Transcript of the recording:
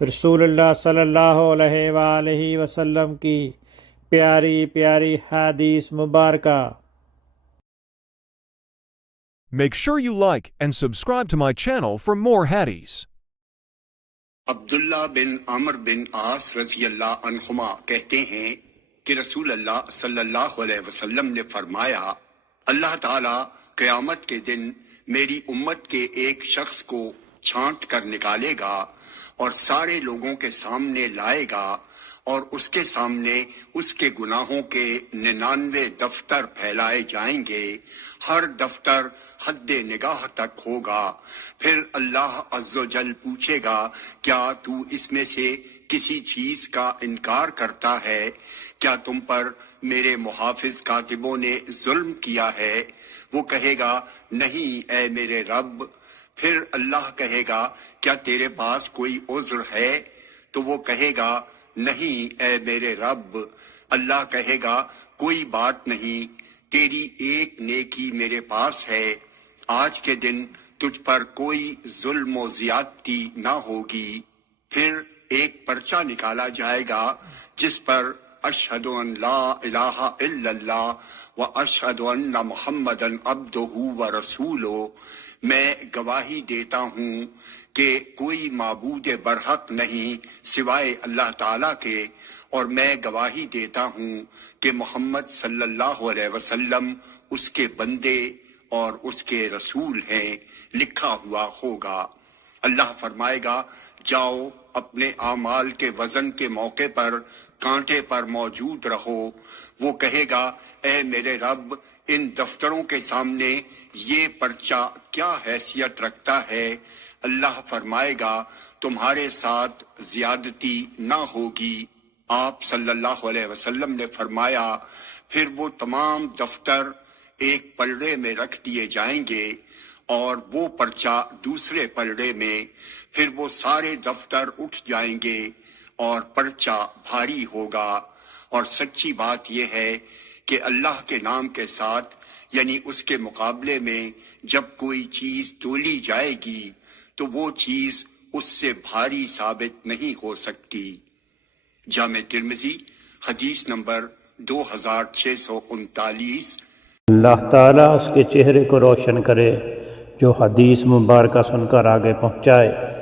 رسول اللہ صلی اللہ علیہ وآلہ وسلم کی پیاری پیاری حدیث مبارکہ۔ Make sure you like and subscribe to my channel for more hadiths. عبداللہ بن عمر بن عاص رضی اللہ عنہما کہتے ہیں کہ رسول اللہ صلی اللہ علیہ وسلم نے فرمایا، اللہ تعالیٰ قیامت کے دن میری امت کے ایک شخص کو چھانٹ کر نکالے گا اور سارے لوگوں کے سامنے لائے گا، اور اس کے سامنے اس کے گناہوں کے 99 دفتر پھیلائے جائیں گے، ہر دفتر حد نگاہ تک ہوگا۔ پھر اللہ عز و جل پوچھے گا، کیا تو اس میں سے کسی چیز کا انکار کرتا ہے؟ کیا تم پر میرے محافظ کاتبوں نے ظلم کیا ہے؟ وہ کہے گا، نہیں اے میرے رب۔ پھر اللہ کہے گا، کیا تیرے پاس کوئی عذر ہے؟ تو وہ کہے گا، نہیں اے میرے رب۔ اللہ کہے گا، کوئی بات نہیں، تیری ایک نیکی میرے پاس ہے، آج کے دن تجھ پر کوئی ظلم و زیادتی نہ ہوگی۔ پھر ایک پرچہ نکالا جائے گا جس پر اشہد ان لا الہ الا اللہ و اشہد ان محمدن عبدہ و رسولہ، میں گواہی دیتا ہوں کہ کوئی معبود برحق نہیں سوائے اللہ تعالیٰ کے، اور میں گواہی دیتا ہوں کہ محمد صلی اللہ علیہ وسلم اس کے بندے اور اس کے رسول ہیں، لکھا ہوا ہوگا۔ اللہ فرمائے گا، جاؤ اپنے اعمال کے وزن کے موقع پر کانٹے پر موجود رہو۔ وہ کہے گا، اے میرے رب، ان دفتروں کے سامنے یہ پرچہ کیا حیثیت رکھتا ہے؟ اللہ فرمائے گا، تمہارے ساتھ زیادتی نہ ہوگی۔ آپ صلی اللہ علیہ وسلم نے فرمایا، پھر وہ تمام دفتر ایک پلڑے میں رکھ دیے جائیں گے اور وہ پرچہ دوسرے پلڑے میں، پھر وہ سارے دفتر اٹھ جائیں گے اور پرچہ بھاری ہوگا۔ اور سچی بات یہ ہے کہ اللہ کے نام کے ساتھ، یعنی اس کے مقابلے میں جب کوئی چیز تولی جائے گی تو وہ چیز اس سے بھاری ثابت نہیں ہو سکتی۔ جامع ترمذی حدیث نمبر 2639۔ اللہ تعالیٰ اس کے چہرے کو روشن کرے جو حدیث مبارکہ سن کر آگے پہنچائے۔